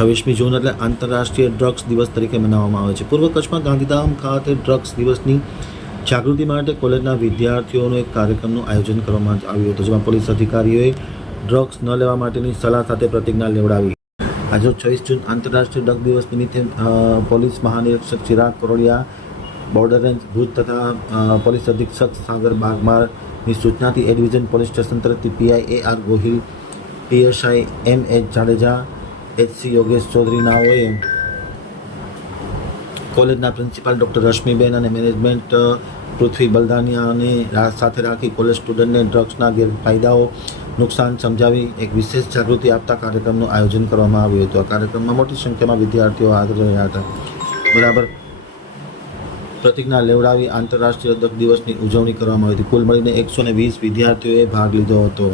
26મી જૂન એટલે આંતરરાષ્ટ્રીય ડ્રગ્સ દિવસ તરીકે મનાવવામાં આવે છે. પૂર્વ કચ્છમાં ગાંધીધામ ખાતે ડ્રગ્સ દિવસની જાગૃતિ માટે કોલેજના વિદ્યાર્થીઓનું એક કાર્યક્રમનું આયોજન કરવામાં આવ્યું હતું, જેમાં પોલીસ અધિકારીઓએ ડ્રગ્સ ન લેવા માટેની સલાહ સાથે પ્રતિજ્ઞા લેવડાવી. આજે 26 જૂન આંતરરાષ્ટ્રીય ડ્રગ દિવસ નિમિત્તે પોલીસ મહાનિરીક્ષક ચિરાગ કરોડિયા, બોર્ડર રેન્જ ભુજ તથા પોલીસ અધિક્ષક સાગર બાગમારની સૂચનાથી એ ડિવિઝન પોલીસ સ્ટેશન તરફથી પીઆઈ AR Gohil, PSI MH Jadeja, HC Yogesh Chaudhary નાઓએ કોલેજના પ્રિન્સિપાલ ડૉક્ટર રશ્મિબેન અને મેનેજમેન્ટ પૃથ્વી બલદાનિયાને સાથે રાખી કોલેજ સ્ટુડન્ટને ડ્રગ્સના ગેરફાયદાઓ, નુકસાન સમજાવી એક વિશેષ જાગૃતિ આપતા કાર્યક્રમનું આયોજન કરવામાં આવ્યું હતું. આ કાર્યક્રમમાં મોટી સંખ્યામાં વિદ્યાર્થીઓ હાજર રહ્યા હતા. બરાબર પ્રતિજ્ઞા લેવડાવી આંતરરાષ્ટ્રીય ડ્રગ દિવસની ઉજવણી કરવામાં આવી હતી. કુલ મળીને 120 વિદ્યાર્થીઓએ ભાગ લીધો હતો.